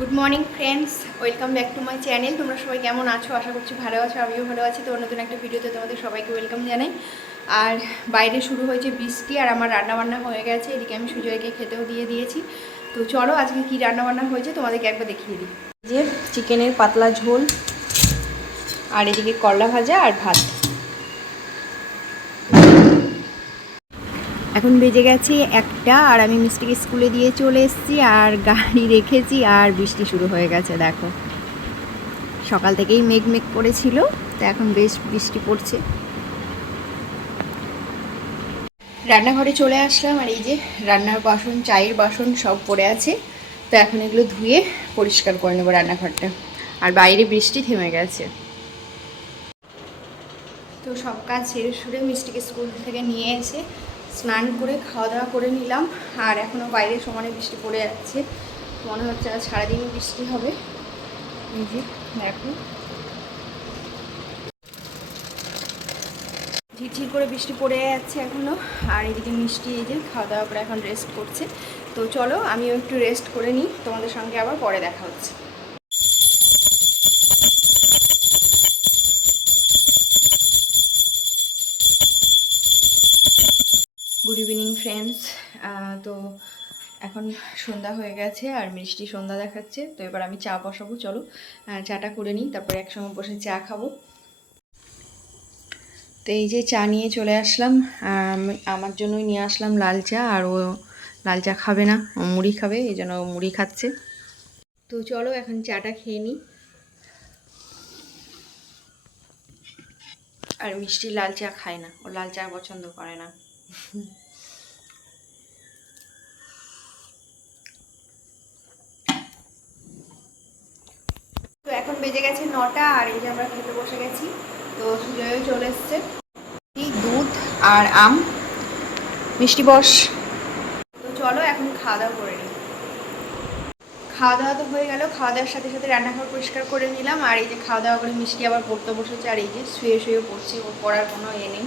Good morning friends welcome back to my channel তোমরা সবাই কেমন আছো? আশা করছি ভালো আছো, আমিও ভালো আছি। তো নতুন একটা ভিডিওতে তোমাদের সবাইকে ওয়েলকাম জানাই। আর বাইরে শুরু হয়েছে বৃষ্টি আর আমার রান্নাবান্না হয়ে গেছে। এদিকে আমি সুজয়কে খেতেও দিয়ে দিয়েছি। তো চলো আজকে কী রান্নাবান্না হয়েছে তোমাদেরকে একবার দেখিয়ে দিই। যে চিকেনের পাতলা ঝোল, আর এদিকে করলা ভাজা আর ভাত। এখন বেজে গেছে একটা আর আমি মিষ্টিকে স্কুলে দিয়ে চলে এসেছি আর গাড়ি রেখেছি আর বৃষ্টি শুরু হয়ে গেছে, দেখো। সকাল থেকেই মেঘ মেঘ করেছিল, তো এখন বেশ বৃষ্টি পড়ছে। রান্নাঘরে চলে আসলাম আর এই যে রান্নার বাসন, চায়ের বাসন সব পড়ে আছে, তো এখন এগুলো ধুয়ে পরিষ্কার করে নেব রান্নাঘরটা। আর বাইরে বৃষ্টি থেমে গেছে। তো সব কাজ সেরে সুরে মিষ্টিকে স্কুল থেকে নিয়ে এসে স্নান করে খাওয়া দাওয়া করে নিলাম। আর এখনও বাইরে সমানে বৃষ্টি পড়ে যাচ্ছে। মনে হচ্ছে আজ সারাদিন বৃষ্টি হবে। এই যে, দেখো। ঝিরঝির করে বৃষ্টি পড়ে যাচ্ছে এখনও আর এদিকে মিষ্টি এই যে খাওয়া দাওয়া করে এখন রেস্ট করছে। তো চলো, আমিও একটু রেস্ট করে নিই। তোমাদের সঙ্গে আবার পরে দেখা হচ্ছে। গুড ইভিনিং ফ্রেন্ডস তো এখন সন্ধ্যা হয়ে গেছে আর মিষ্টি সন্ধ্যা দেখাচ্ছে। তো এবার আমি চা বসাবো, চলো। চাটা করে নিই, তারপরে একসঙ্গে বসে চা খাব। তো এই যে চা নিয়ে চলে আসলাম। আমার জন্যই নিয়ে আসলাম লাল চা, আর ও লাল চা খাবে না মুড়ি খাবে, এই জন্য মুড়ি খাচ্ছে। তো চলো, এখন চাটা খেয়ে নিই। আর মিষ্টি লাল চা খায় না, ও লাল চা পছন্দ করে না। তো এখন বেজে গেছে নটা আর এই যে আমরা খেতে বসে গেছি। তো সুজয়ও চলে এসছে। দুধ আর আম, মিষ্টি বস। তো চলো এখন খাওয়া দাওয়া করে নিই। খাওয়া দাওয়া তো হয়ে গেল। খাওয়া দাওয়ার সাথে সাথে রান্নাঘর পরিষ্কার করে নিলাম। আর এই যে খাওয়া দাওয়া করে মিষ্টি আবার পড়তে বসেছে। আর এই যে শুয়ে শুয়ে পড়ছে। ওর পড়ার কোনো এ নেই।